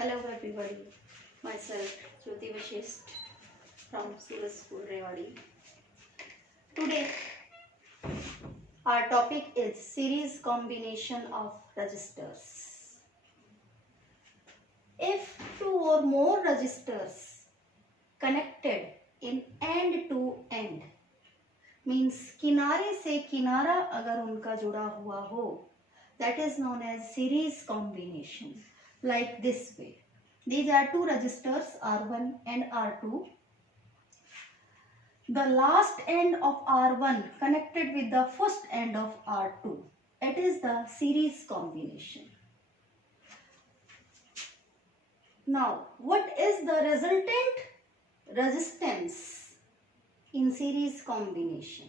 Hello everybody, myself Jyoti Vashist from Suraj School Rewadi. Today our topic is series combination of registers. If two or more registers connected in end to end means किनारे से किनारा अगर उनका जुड़ा हुआ हो, that is known as series combination. Like this way, these are two registers R1 and R2. The last end of R1 connected with the first end of R2. It is the series combination. Now, what is the resultant resistance in series combination?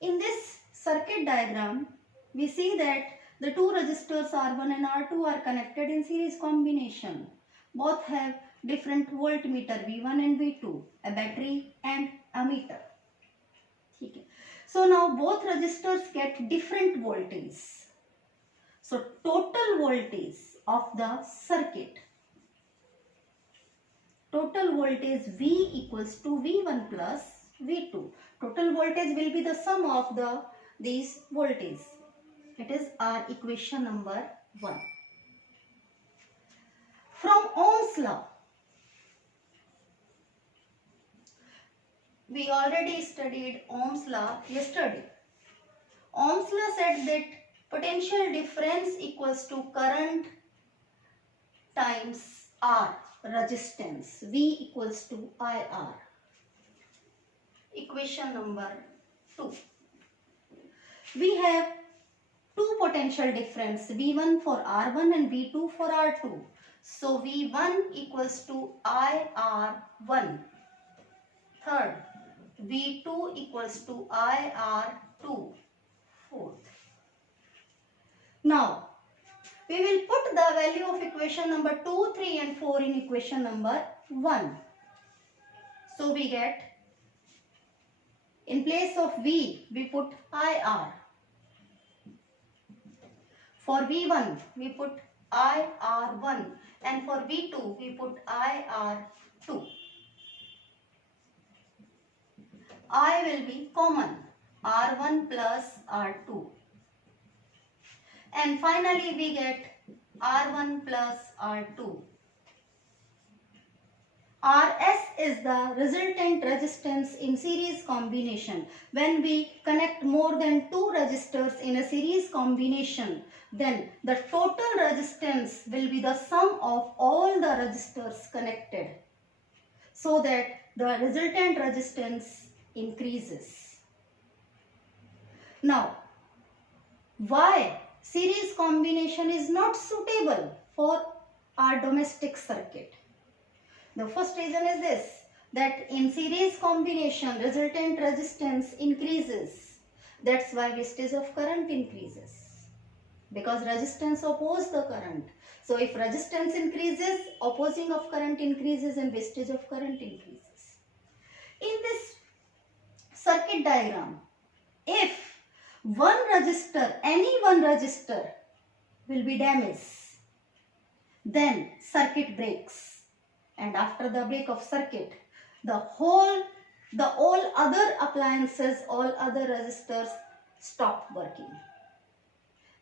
In this circuit diagram, we see that the two resistors R1 and R2 are connected in series combination. Both have different voltmeter V1 and V2, a battery and a meter. Okay. So now both resistors get different voltage. So total voltage of the circuit, total voltage V equals to V1 plus V2. Total voltage will be the sum of these voltages. It is our equation number 1. From Ohm's law, we already studied Ohm's law yesterday. Ohm's law said that potential difference equals to current times R, resistance. V equals to IR. Equation number 2. We have two potential difference, V1 for R1 and V2 for R2. So V1 equals to IR1. Third, V2 equals to IR2. Fourth. Now, we will put the value of equation number 2, 3 and 4 in equation number 1. So we get, in place of V, we put IR. For V1, we put IR1 and for V2, we put IR2. I will be common, R1 plus R2. And finally, we get R1 plus R2. RS is the resultant resistance in series combination. When we connect more than two resistors in a series combination, then the total resistance will be the sum of all the resistors connected, so that the resultant resistance increases. Now, why series combination is not suitable for our domestic circuit? The first reason is this, that in series combination resultant resistance increases. That's why wastage of current increases, because resistance opposes the current. So if resistance increases, opposing of current increases and wastage of current increases. In this circuit diagram, if one resistor, any one resistor will be damaged, then circuit breaks. And after the break of circuit, all other appliances, all other resistors stop working.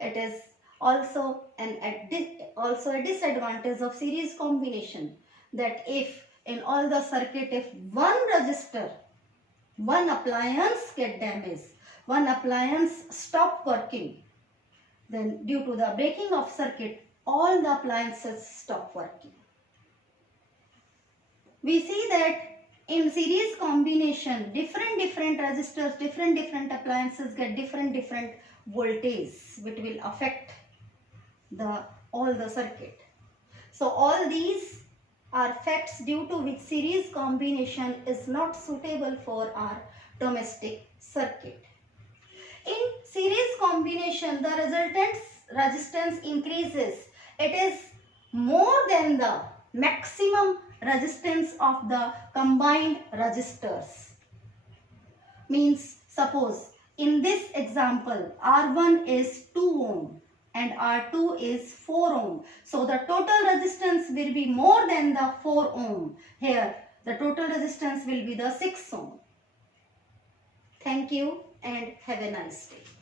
It is also a disadvantage of series combination, that if in all the circuit, if one resistor, one appliance get damaged, one appliance stop working, then due to the breaking of circuit, all the appliances stop working. We see that in series combination, different resistors, different appliances get different voltage, which will affect all the circuit. So all these are facts due to which series combination is not suitable for our domestic circuit. In series combination, the resultant resistance increases. It is more than the maximum resistance of the combined resistors. Means, suppose in this example, R1 is 2 ohm and and R2 is 4 ohm. So the total resistance will be more than the 4 ohm. Here the total resistance will be the 6 ohm. Thank you and have a nice day.